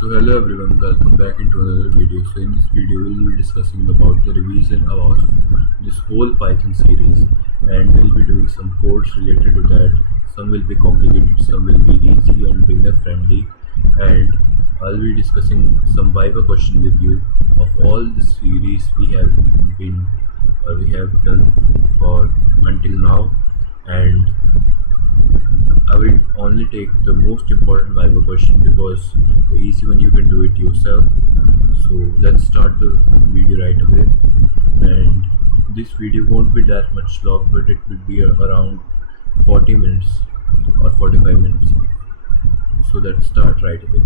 So hello everyone, welcome back into another video. So in this video we'll be discussing about the revision about this whole Python series, and we'll be doing some codes related to that. Some will be complicated, some will be easy and beginner friendly, and I'll be discussing some Viva question with you of all the series we have done for until now, and I will only take the most important Viva question because the easy one you can do it yourself. So let's start the video right away. And this video won't be that much long, but it will be around 40 minutes or 45 minutes. So let's start right away.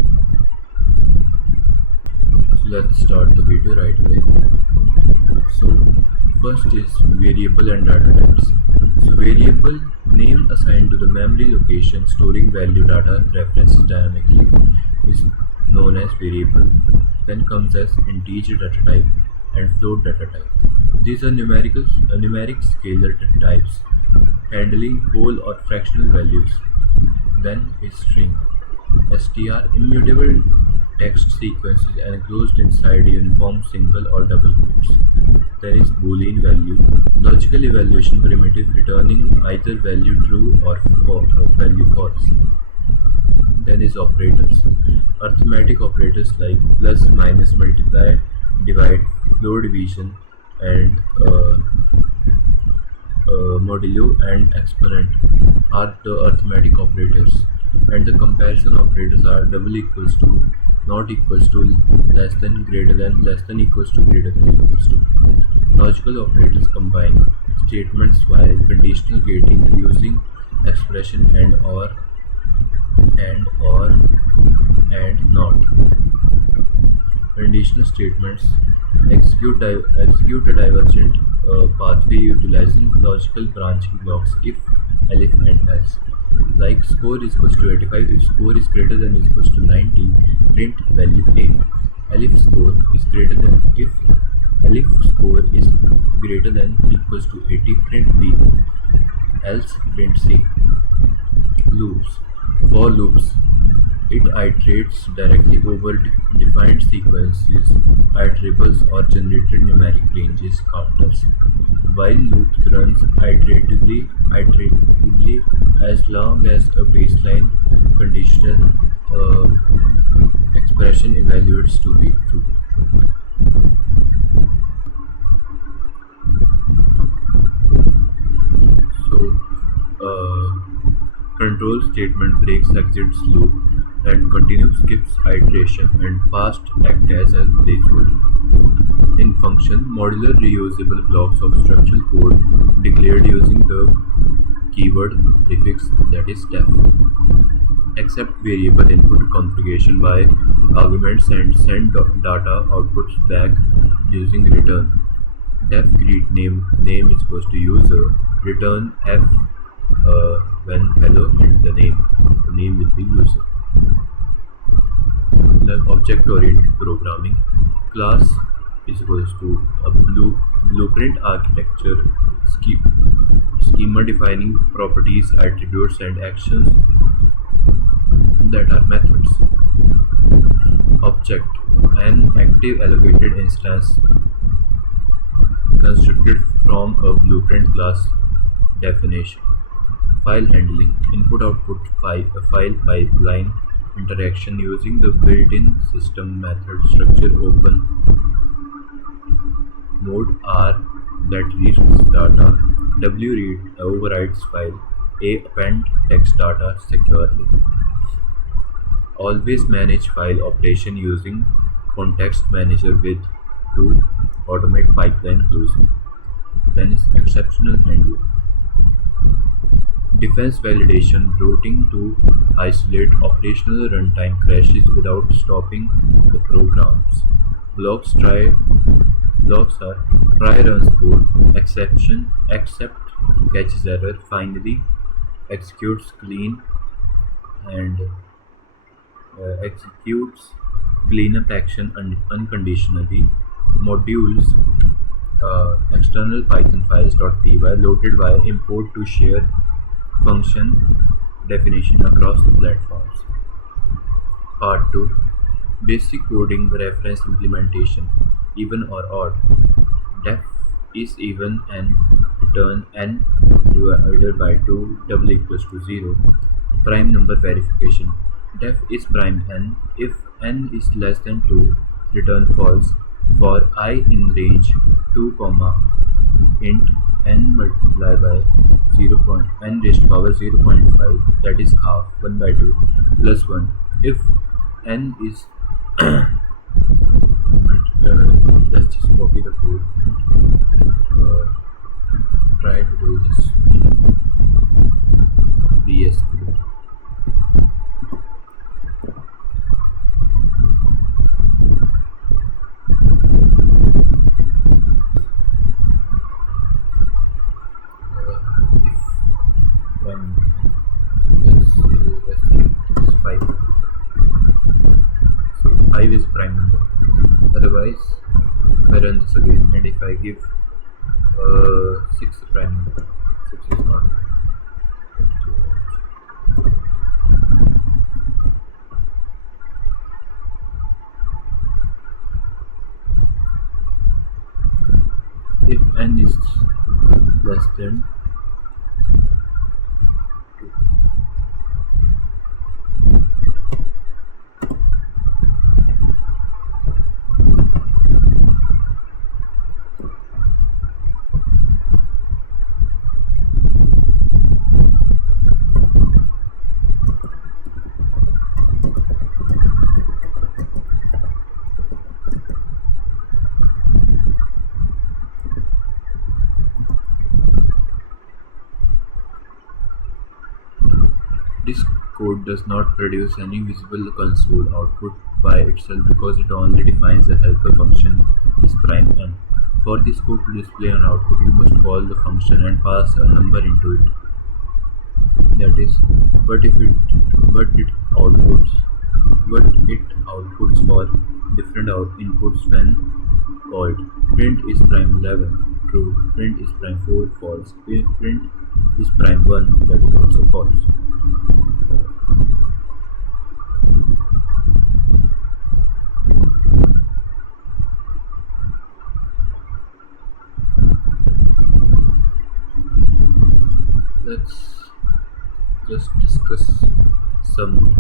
So let's start the video right away. So first is variable and data types. So variable, name assigned to the memory location storing value data references dynamically, is known as variable. Then comes as integer data type and float data type. These are numeric scalar types handling whole or fractional values. Then is string. str, immutable text sequences enclosed inside uniform single or double quotes. There is boolean value, logical evaluation primitive returning either value true or value false. Then is operators, arithmetic operators like plus, minus, multiply, divide, floor division, and modulo and exponent are the arithmetic operators, and the comparison operators are double equals to, not equals to, less than, greater than, less than equals to, greater than equals to. Logical operators combine statements while conditional gating using expression and or and not. Conditional statements execute a divergent pathway utilizing logical branching blocks if, elif, and else. Like score is equals to 85, if score is greater than or equals to 90, print value A. Elif score is greater than if elif score is greater than or equals to 80, print B. Else print C. Loops. For loops, it iterates directly over defined sequences, iterables, or generated numeric ranges counters. While loops runs iteratively as long as a baseline conditional expression evaluates to be true. So, control statement breaks exits loop and continuous skips iteration and past act as a placeholder. In function, modular reusable blocks of structural code declared using the keyword prefix, that is def. Accept variable input configuration by arguments and send data outputs back using return. Def greet name is equals to user, return f when hello, and the name will be user. The object-oriented programming class is equals to a blueprint architecture schema defining properties, attributes, and actions that are methods. Object, an active allocated instance constructed from a blueprint class definition. File handling, input-output file pipeline interaction using the built-in system method structure open mode R that reads data, W read overrides file, A append text data securely. Always manage file operation using context manager with to automate pipeline closing. Then is exceptional handling. Defense validation, routing to isolate operational runtime crashes without stopping the programs. Blocks are try runs code, exception, accept, catches error, finally executes clean and executes cleanup action unconditionally. Modules, external Python files.py loaded via import to share function definition across the platforms. Part 2. Basic coding reference implementation even or odd. Def is even and return n divided by 2 double equals to 0. Prime number verification. Def is prime n. If n is less than 2, return false. For I in range 2, int n multiplied by 0. N raised to power 0.5, that is half 1 by 2 plus 1. If n is let's just copy the code and try to do this in VS Code. If one, let's say let's 5. So 5 is prime number. Otherwise, if I run this again and if I give 6 prime number, 6 is not. If n is less than 2. This code does not produce any visible console output by itself because it only defines the helper function is prime n. For this code to display an output, you must call the function and pass a number into it. That is, but if it but it outputs but it outputs for different inputs when called. Print is prime 11 true, print is prime 4 false, print is prime 1, that is also false. Let's just discuss some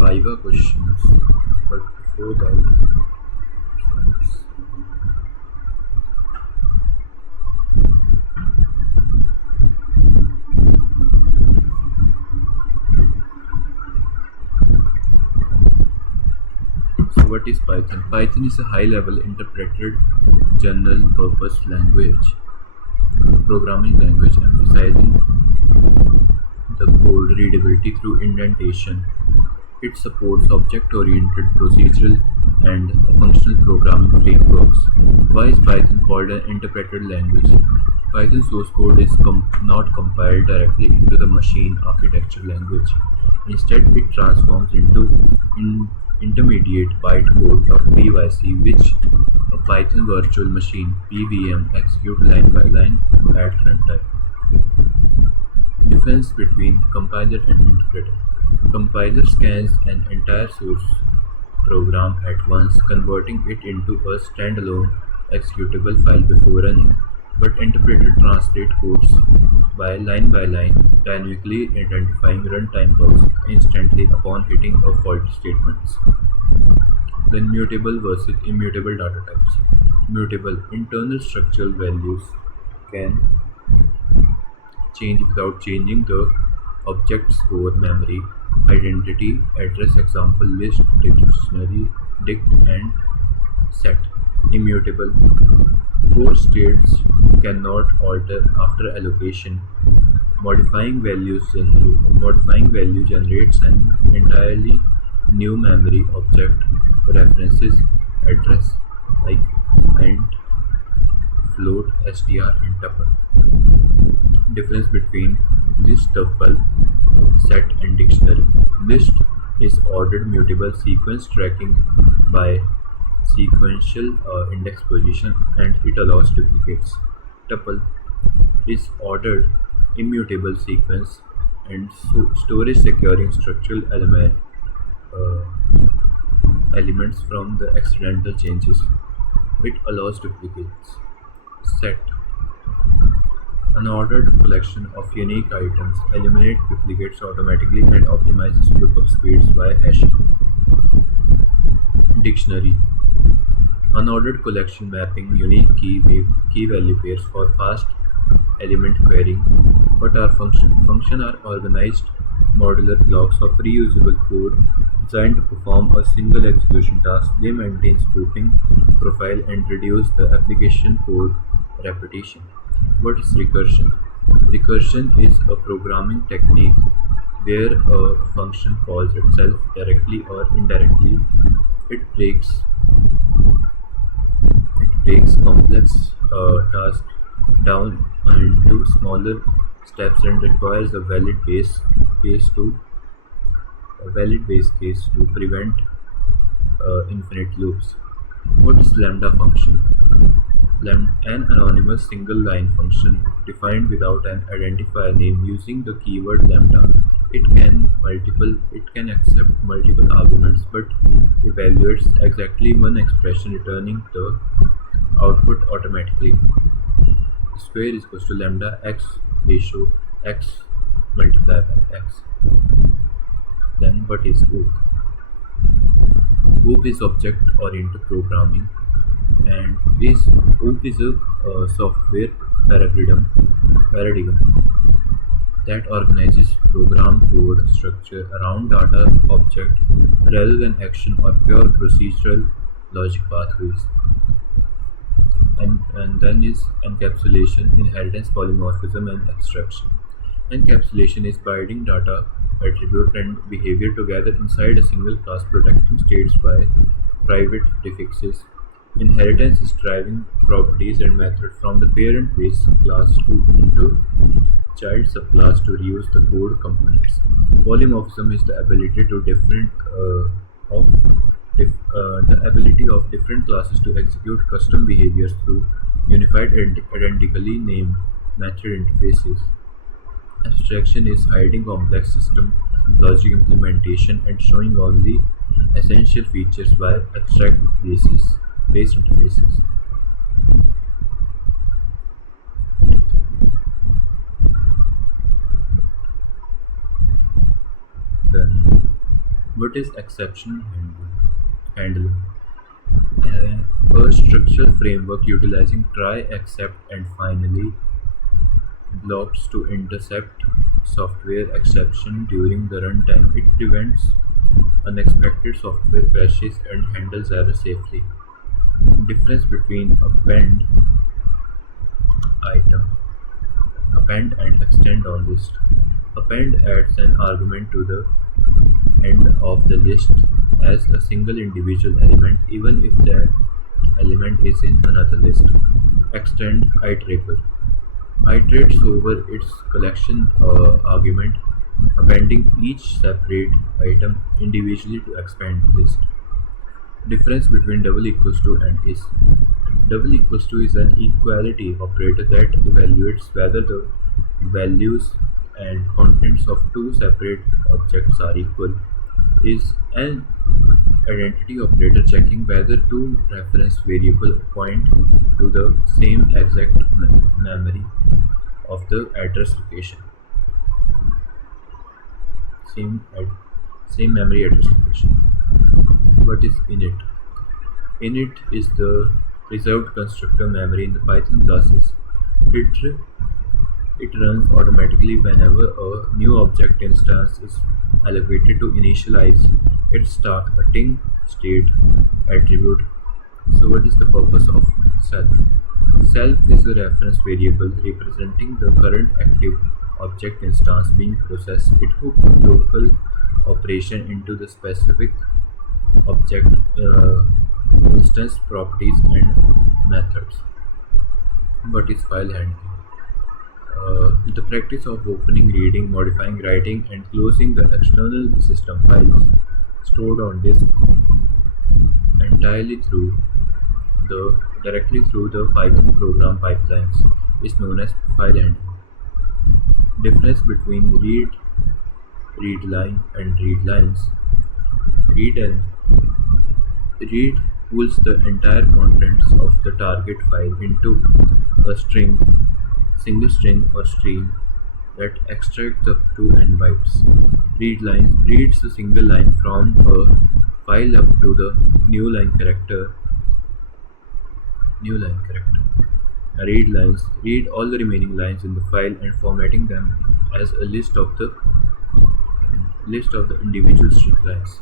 Viva questions, but before that, let's- so what is Python? Python is a high-level interpreted general-purpose language, programming language emphasizing the code readability through indentation. It supports object-oriented procedural and functional programming frameworks. Why is Python called an interpreted language? Python source code is not compiled directly into the machine architecture language. Instead, it transforms into intermediate bytecode.pyc, which a Python virtual machine (PVM) execute line by line at runtime. Difference between compiler and interpreter. Compiler scans an entire source program at once, converting it into a standalone executable file before running. But interpreter translates codes by line, dynamically identifying runtime bugs instantly upon hitting a fault statements. Then mutable versus immutable data types. Mutable internal structural values can change without changing the object store memory, identity, address, example, list, dictionary, dict, and set. Immutable. Core states cannot alter after allocation. Modifying value generates an entirely new memory object references address like int, float, str, and tuple. Difference between list, tuple, set, and dictionary. List is ordered mutable sequence tracking by sequential index position, and it allows duplicates. Tuple is ordered immutable sequence and storage securing structural element. Uh, elements from the accidental changes. It allows duplicates. Set. Unordered collection of unique items eliminate duplicates automatically and optimizes lookup speeds by hashing. Dictionary. Unordered collection mapping unique key value pairs for fast element querying. What are functions? Functions are organized modular blocks of reusable code designed to perform a single execution task. They maintain grouping profile and reduce the application code repetition. What is recursion? Recursion is a programming technique where a function calls itself directly or indirectly. It breaks complex tasks down into smaller steps and requires case to a valid base case to prevent infinite loops. What is lambda function? An anonymous single-line function defined without an identifier name using the keyword lambda. It can accept multiple arguments but evaluates exactly one expression, returning the output automatically. Square is equals to lambda x ratio x multiplied by x. Then what is OOP? OOP is object-oriented programming, and is OOP is a software paradigm that organizes program code structure around data object rather than action or pure procedural logic pathways. And then is encapsulation, inheritance, polymorphism, and abstraction. Encapsulation is binding data, attribute, and behavior together inside a single class, protecting states by private prefixes. Inheritance is driving properties and methods from the parent base class to into child subclass to reuse the code components. Polymorphism is the ability to of the ability of different classes to execute custom behaviors through unified identically named method interfaces. Abstraction is hiding complex system logic implementation and showing only essential features by abstract based interfaces. Then, what is exception handling? A structural framework utilizing try, except, and finally blocks to intercept software exception during the runtime. It prevents unexpected software crashes and handles errors safely. Difference between item, append and extend on list. Append adds an argument to the end of the list as a single individual element even if that element is in another list. Extend iterable. Iterates over its collection argument, appending each separate item individually to expand the list. Difference between double equals to and is. Double equals to is an equality operator that evaluates whether the values and contents of two separate objects are equal. Is an identity operator checking whether two reference variables point to the same exact memory of the address location. Same same memory address location. What is init? Init is the reserved constructor memory in the Python classes. It it runs automatically whenever a new object instance is allocated to initialize its starting state attribute. So what is the purpose of self? Self is a reference variable representing the current active object instance being processed. It hooks local operation into the specific object instance properties and methods. What is file handling? The practice of opening, reading, modifying, writing, and closing the external system files stored on disk entirely directly through the Python program pipelines is known as file handling. Difference between read line, and read lines. Read and Read pulls the entire contents of the target file into a string, single string or stream that extracts up to n bytes. Read line reads a single line from a file up to the new line character. Read all the remaining lines in the file and formatting them as a list of the individual string lines.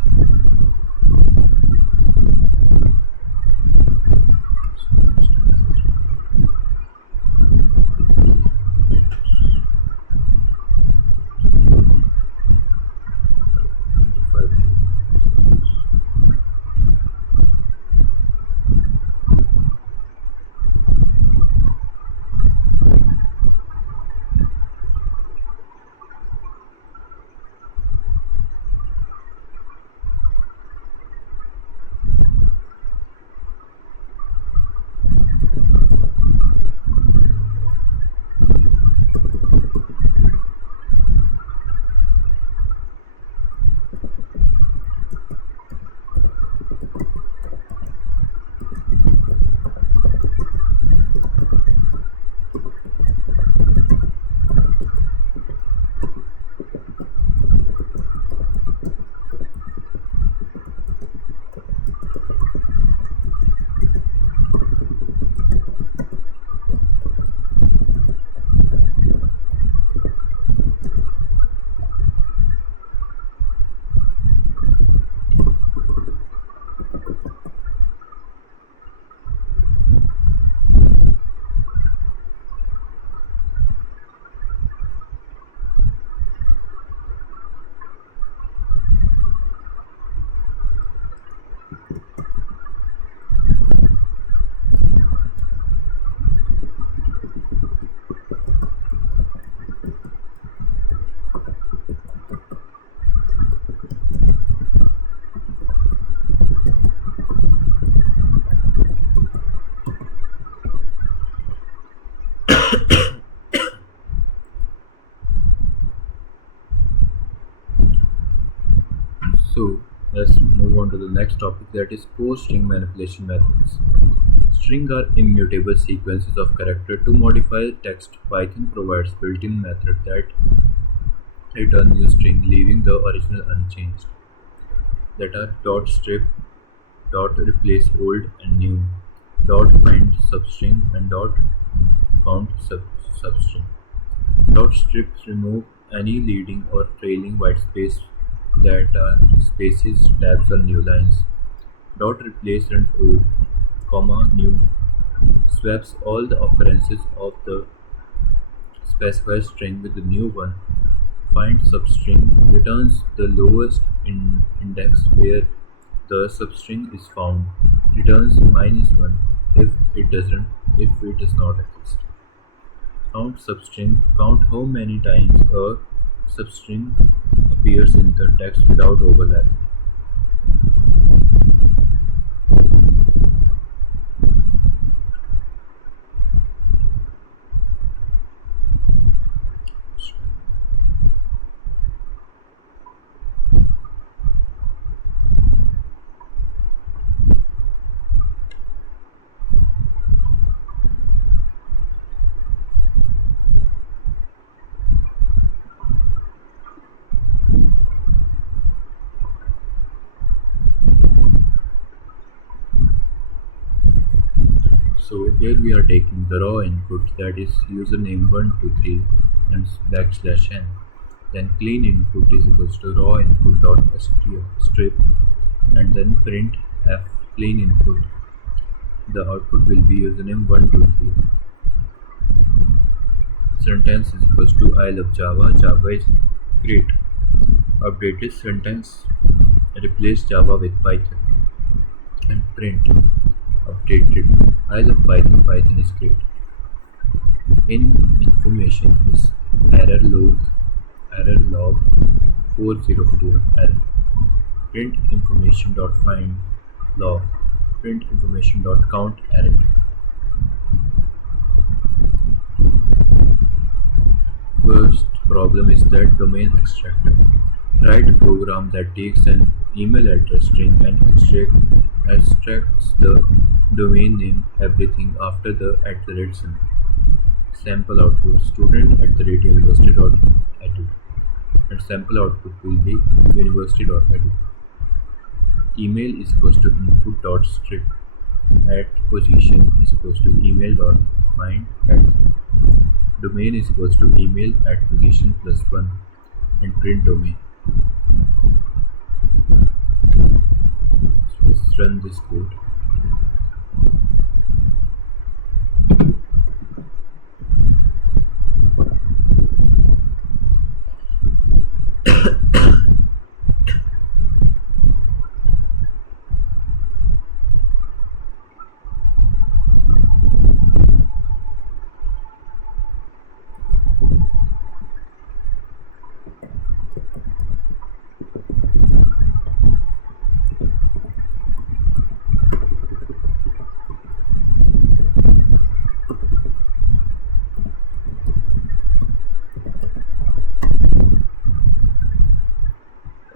So let's move on to the next topic, that is core string manipulation methods. Strings are immutable sequences of characters. To modify text, Python provides built-in methods that return new string, leaving the original unchanged. That are dot strip, dot replace old and new, dot find substring, and dot count substring. Dot strips remove any leading or trailing whitespace that are spaces, tabs, or new lines. Dot replace and old, comma new swaps all the occurrences of the specified string with the new one. Find substring returns the lowest index where the substring is found. Returns -1 if it does not exist. Count substring count how many times a substring appears in the text without overlapping. So here we are taking the raw input, that is username 123 and \n. Then clean input is equals to raw input dot strip, and then print f clean input. The output will be username 123. Sentence is equals to I love Java. Java is great. Updated sentence replace Java with Python, and print updated I love Python. Python is great. In information is error log 404 error. Print information dot find log. Print information dot count error. First problem is that domain extractor. Write a program that takes an email address string and extracts the domain name everything after the @ symbol. Sample output student at the rate university.edu, and sample output will be university.edu. Email is equals to input.strip at position is equals to email.find at domain is equals to email at position plus 1 and print domain. So let's run this code.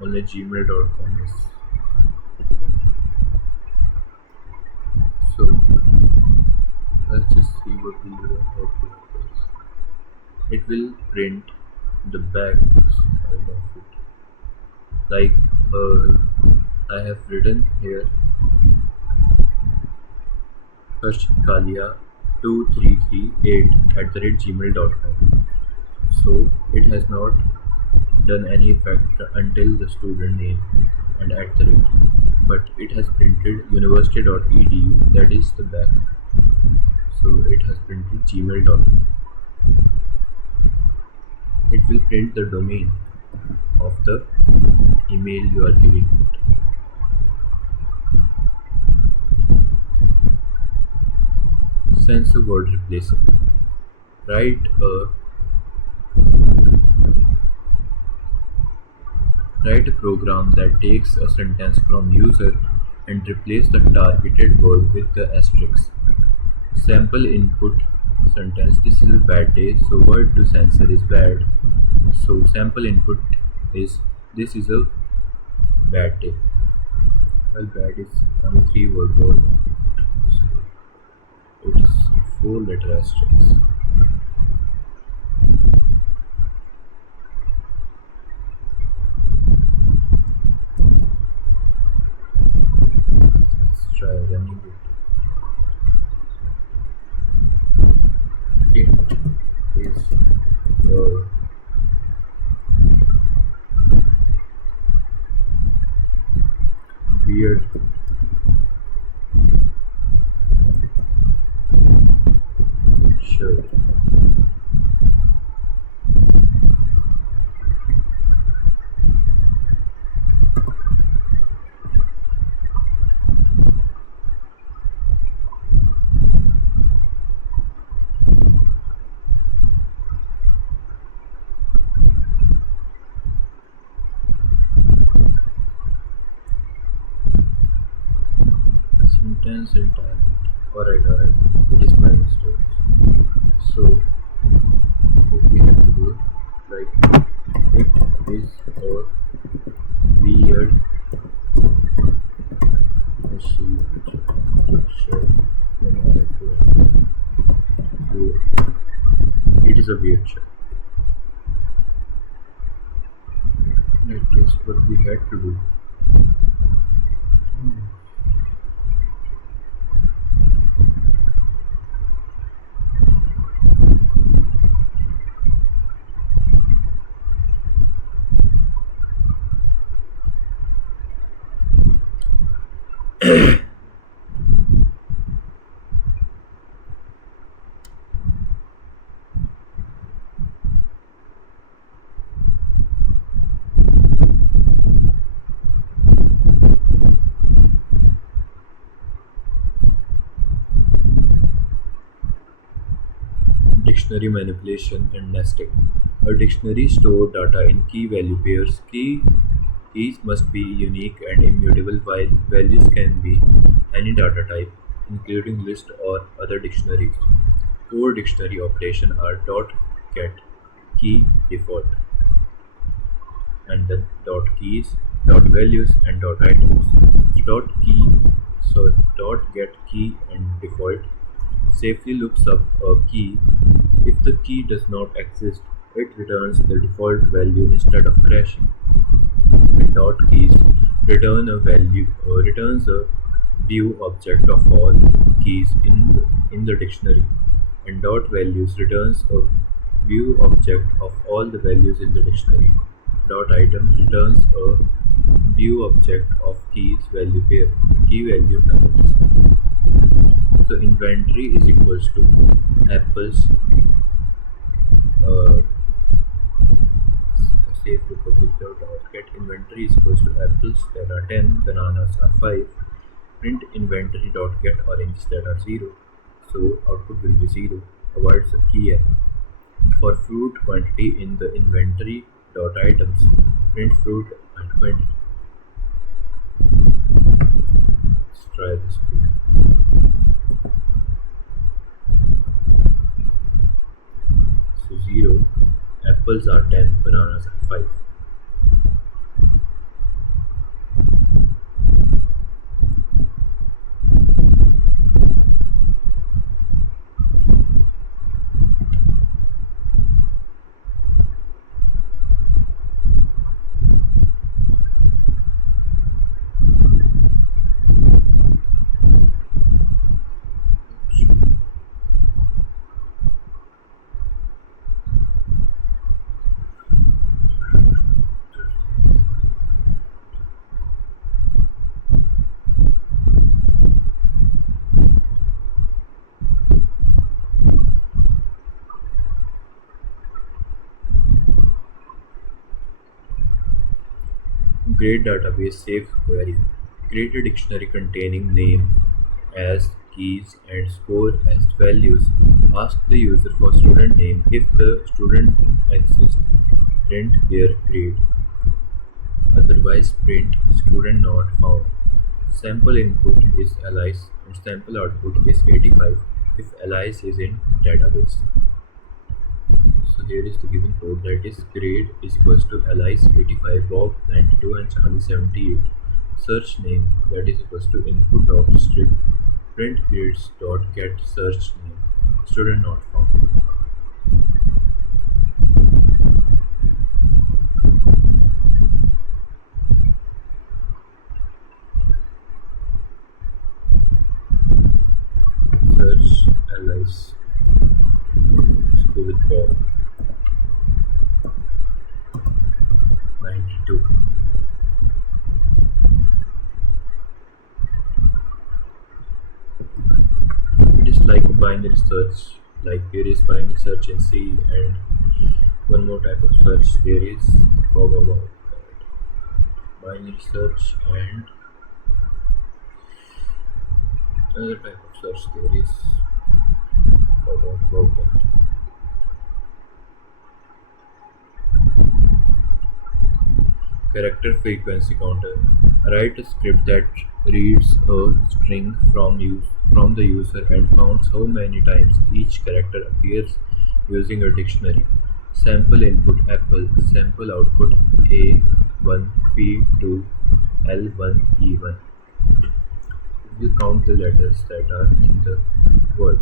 Only gmail.com is so. Let's just see what will be the output of this. It will print the back side of it. Like I have written here first Kalia 2338 @gmail.com. So it has not done any effect until the student name and @, but it has printed university.edu, that is the back. So it has printed gmail.com. It will print the domain of the email you are giving it. Sensor word replacer. Write a program that takes a sentence from user and replace the targeted word with the asterisk. Sample input sentence. This is a bad day, so word to sensor is bad. So sample input is this is a bad day. Well, bad is only 3-word word. So it is 4-letter asterisk. Let's try running it. It is a weird shirt. Sentence entirely. Alright. It is my mistake. So what we have to do, like, it is a weird shirt. Then I have to enter it is a weird shirt. That is what we had to do. Dictionary manipulation and nesting. A dictionary stores data in key value pairs. Keys must be unique and immutable, while values can be any data type, including list or other dictionaries. Core dictionary operations are .get, key, default, and then .keys, .values, and .items. Dot key, sorry, dot get key and default safely looks up a key. If the key does not exist, it returns the default value instead of crashing. When dot keys returns a view object of all keys in the dictionary, and dot values returns a view object of all the values in the dictionary. Dot items returns a view object of keys value pair, key value numbers. So inventory is equals to apples, uh, save republic dot get inventory is equals to apples that are 10, bananas are 5, print inventory dot get oranges that are 0, so output will be 0, avoids a key error. For fruit quantity in the inventory dot items, print fruit and quantity. Let's try this. So 0, apples are 10, bananas are 5. Great database safe query. Create a dictionary containing name as keys and score as values. Ask the user for student name. If the student exists, print their grade. Otherwise, print student not found. Sample input is Alice and sample output is 85 if Alice is in database. So here is the given code, that is grade is equals to Alice 85, Bob 92 and Charlie 78. Search name, that is equals to input dot string print grades dot get search name student not found. Search Alice. Let's go with Bob 92. It is like a binary search, like there is binary search in C, and one more type of search there is about binary search, and another type of search there is about that. Character frequency counter. Write a script that reads a string from the user and counts how many times each character appears using a dictionary. Sample input apple, sample output A1, P2, L1, E1. You count the letters that are in the word.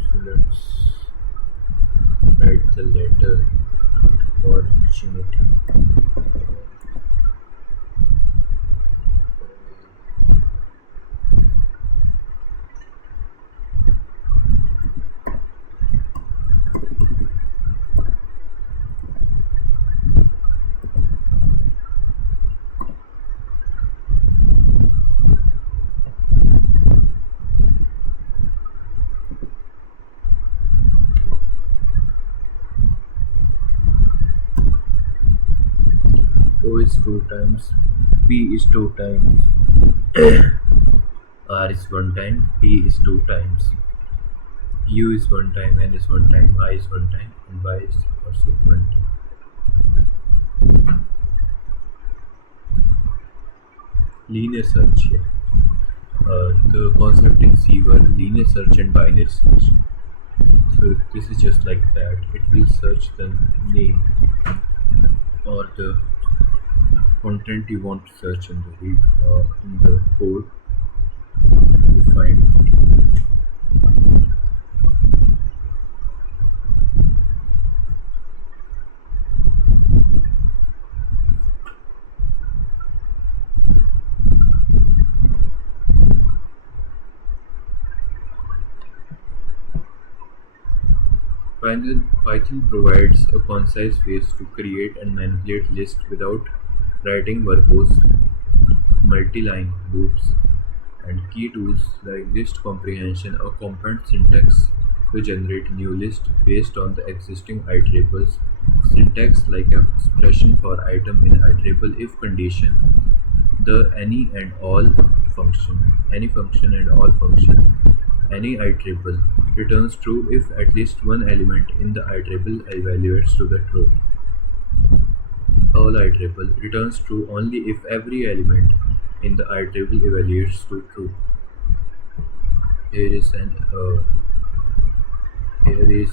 So let's write the letter opportunity. O is 2 times, P is 2 times, R is 1 time, T is 2 times, U is 1 time, N is 1 time, I is 1 time, and Y is also 1 time. Linear search here. The concept in C were linear search and binary search. So this is just like that. It will search the name the content you want to search in the in the code. You find Python provides a concise ways to create and manipulate lists without writing verbose multi-line loops, and key tools like list comprehension or compound syntax to generate new list based on the existing iterables, syntax like expression for item in iterable if condition, the any function and all function, any iterable returns true if at least one element in the iterable evaluates to the true. All iterable returns true only if every element in the iterable evaluates to true. Here is an uh, here is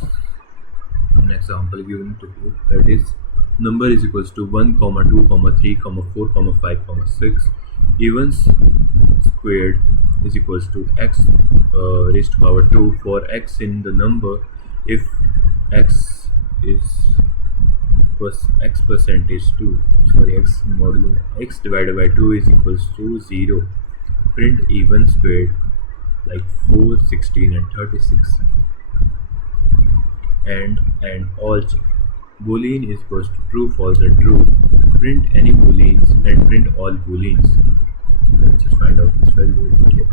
an example given to you, that is number is equals to 1 comma 2 comma 3 comma 4 comma 5 comma 6 evens squared is equals to x raised to power 2 for x in the number if x is plus x percentage 2, sorry, x modulo x divided by 2 is equals to 0. Print even squared like 4, 16 and 36, and all check. Boolean is equals to true, false and true. Print any booleans and print all booleans. So let's just find out this value here.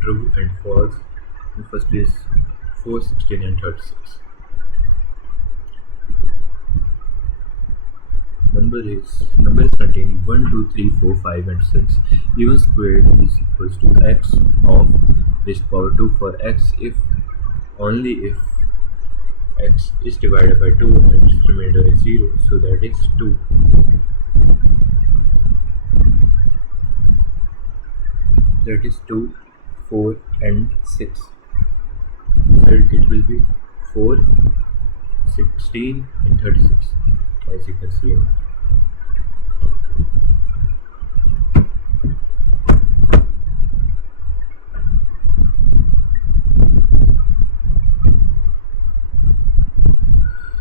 True and false. The first is 4, 16 and 36. Number is containing 1, 2, 3, 4, 5 and 6. Even squared is equals to x of raised power 2 for x if only if x is divided by 2 and its remainder is 0, so that is 2. That is 2, 4 and 6. So it will be 4, 16 and 36, as you can see.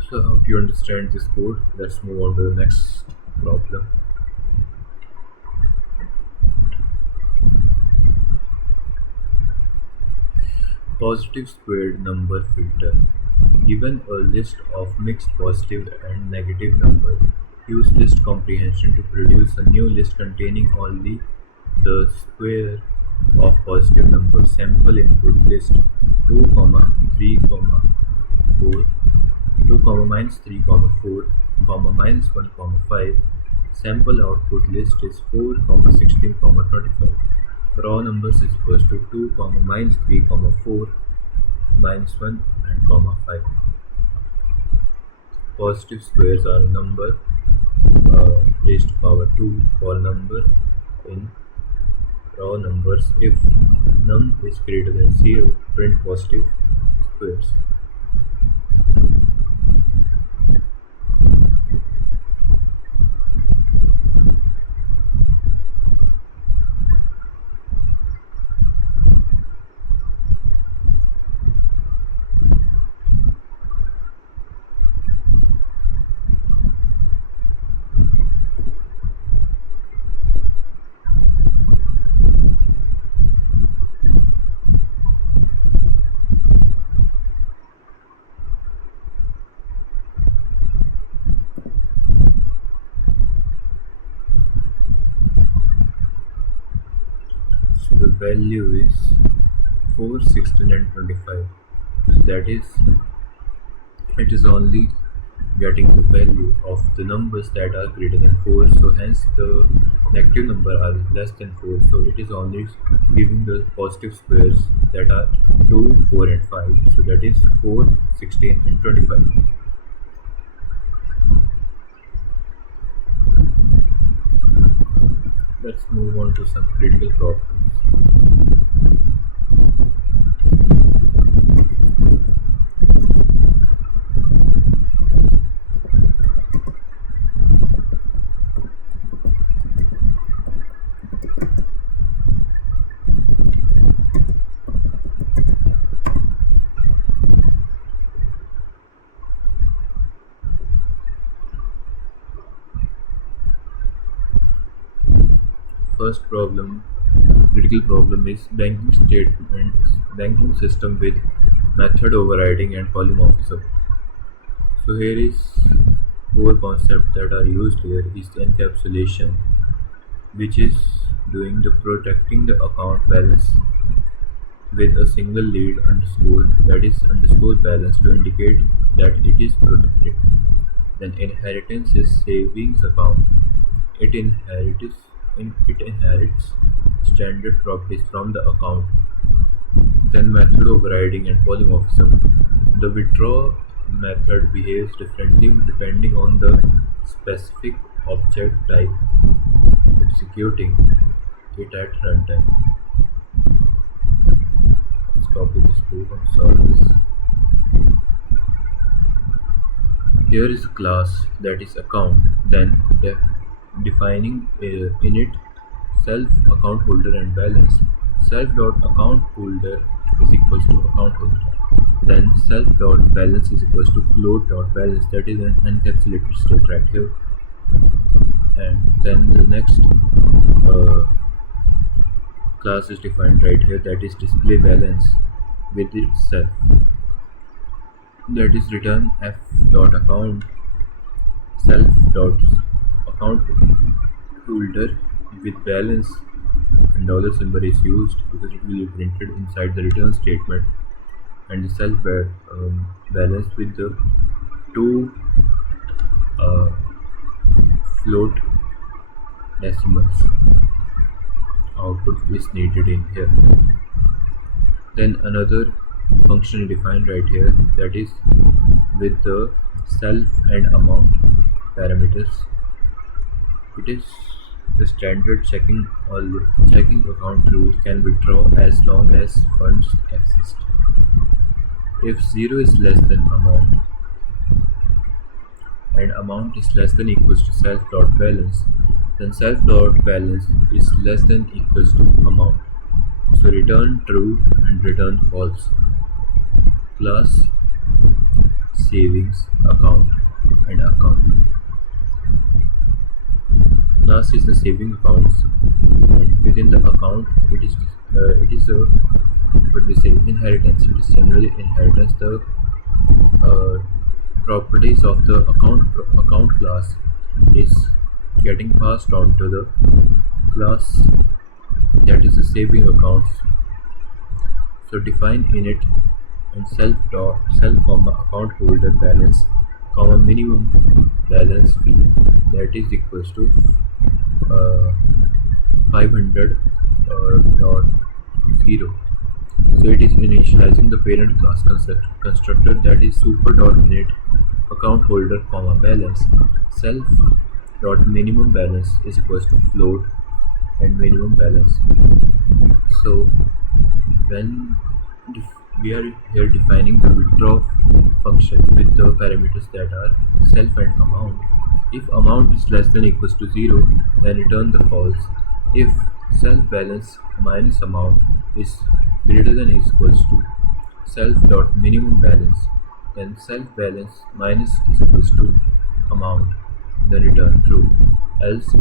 So I hope you understand this code. Let's move on to the next problem. Positive squared number filter. Given a list of mixed positive and negative number, use list comprehension to produce a new list containing only the square of positive number. Sample input list 2, 3, 4, 2, minus 3, 4, minus 1, 5. Sample output list is 4, 16, 25. Raw numbers is equals to 2, minus 3, 4, minus 1 and 5. Positive squares are a number raised to power 2 for number in raw numbers. If num is greater than 0, print positive squares. So the value is 4, 16 and 25. So that is, it is only getting the value of the numbers that are greater than 4, so hence the negative number are less than 4, so it is only giving the positive squares that are 2, 4 and 5, so that is 4, 16 and 25. Let's move on to some critical problems. first problem, critical problem, is banking system with method overriding and polymorphism. So here is core concept that are used here is the encapsulation, which is doing the protecting the account balance with a single lead underscore, that is underscore balance, to indicate that it is protected. Then inheritance is savings account. It inherits standard properties from the account. Then method overriding and polymorphism. The withdraw method behaves differently depending on the specific object type executing it at runtime. Let's copy this code and solve this. Here is a class that is account, then defining in it self account holder and balance. Self dot account holder is equals to account holder. Then self dot balance is equals to float dot balance, that is an encapsulated state right here. And then the next class is defined right here, that is display balance with itself, that is return f dot account self dot account holder with balance, and dollar symbol is used because it will be printed inside the return statement, and the self balance with the two float decimals output is needed in here. Then another function defined right here, that is with the self and amount parameters. It is the standard checking account rule can withdraw as long as funds exist. If 0 is less than amount and amount is less than equals to self dot balance, then self dot balance is less than equals to amount. So return true and return false. Class savings account and account. Class is the saving accounts, and within the account it is a what we say inheritance. It is generally inheritance. The properties of the account class is getting passed on to the class that is the saving accounts. So define init and self comma account holder balance comma minimum balance fee, that is equals to 500 dot 0. So it is initializing the parent class constructor, that is super dot init account holder comma balance self dot minimum balance is equals to float and minimum balance. So when we are here defining the withdraw function with the parameters that are self and amount. If amount is less than equals to 0, then return the false. If self balance minus amount is greater than or equals to self dot minimum balance, then self balance minus is equals to amount, then return true. Else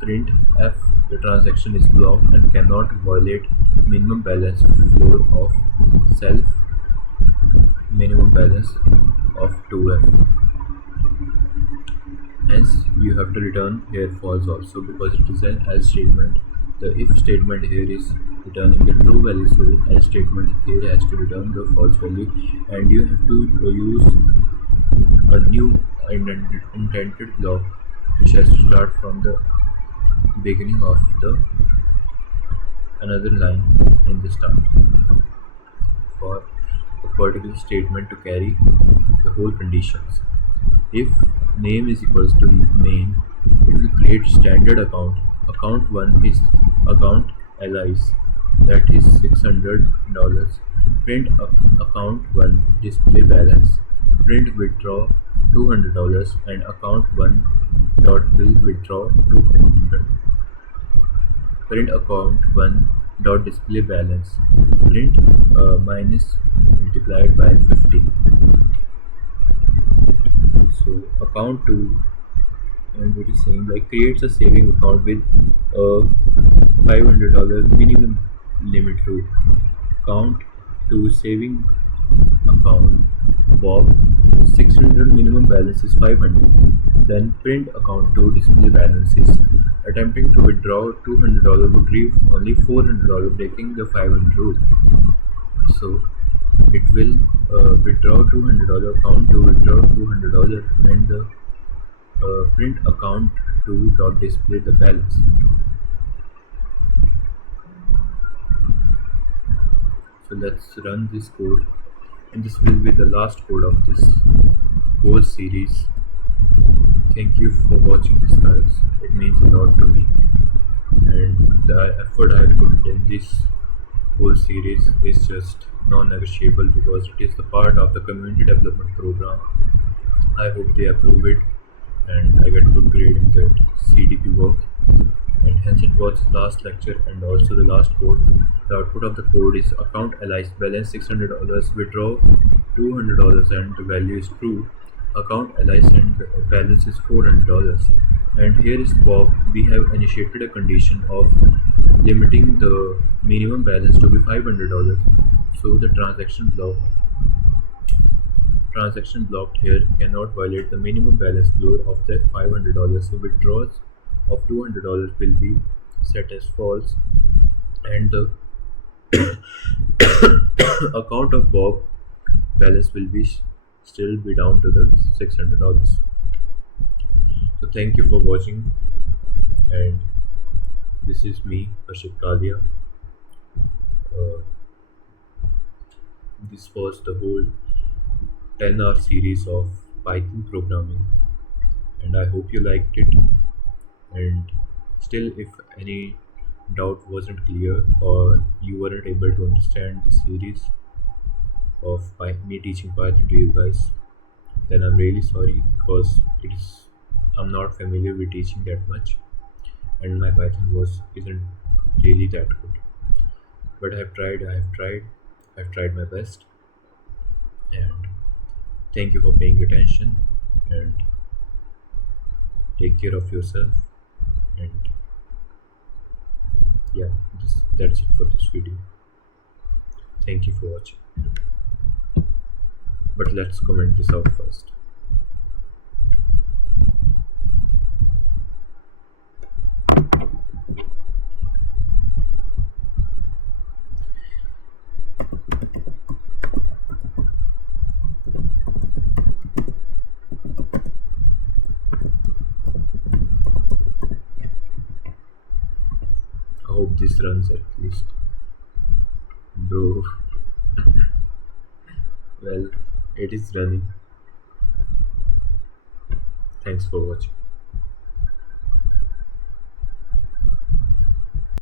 print f the transaction is blocked and cannot violate minimum balance floor of self minimum balance of 2f. Hence you have to return here false also, because it is an else statement. The if statement here is returning the true value, so else statement here has to return the false value, and you have to use a new intended block which has to start from the beginning of the another line in the start for a particular statement to carry the whole conditions. If name is equals to main, it will create standard account. Account 1 is account allies, that is $600. Print account 1 display balance. Print withdraw $200 and account 1 dot will withdraw 200. Print account 1 dot display balance. Print minus multiplied by 50. So account 2 and it is saying like creates a saving account with a $500 minimum limit rule. Count to saving account Bob 600 minimum balance is 500. Then print account to display balances. Attempting to withdraw $200 would leave only $400 breaking the 500 rule. So it will withdraw $200 account to withdraw $200 and the print account to dot display the balance. So let's run this code, and this will be the last code of this whole series. Thank you for watching this, guys. It means a lot to me, and the effort I have put in this whole series is just non-negotiable because it is the part of the community development program. I hope they approve it and I get good grade in that CDP work. And hence it was the last lecture and also the last code. The output of the code is account allies balance $600, withdraw $200 and the value is true. Account allies and balance is $400. And here is Bob. We have initiated a condition of limiting the minimum balance to be $500. So the transaction blocked here cannot violate the minimum balance floor of the $500, so withdrawals of $200 will be set as false, and the account of Bob balance will be still be down to the $600. So thank you for watching, and this is me, Ashik Kalia. Uh, this was the whole 10-hour series of Python programming, and I hope you liked it. And still, if any doubt wasn't clear or you weren't able to understand the series of me teaching Python to you guys, then I'm really sorry because I'm not familiar with teaching that much, and my Python was isn't really that good. But I've tried my best, and thank you for paying attention, and take care of yourself, and yeah, that's it for this video. Thank you for watching. But let's comment this out first. I hope this runs at least. Bro, well, it is running. Thanks for watching.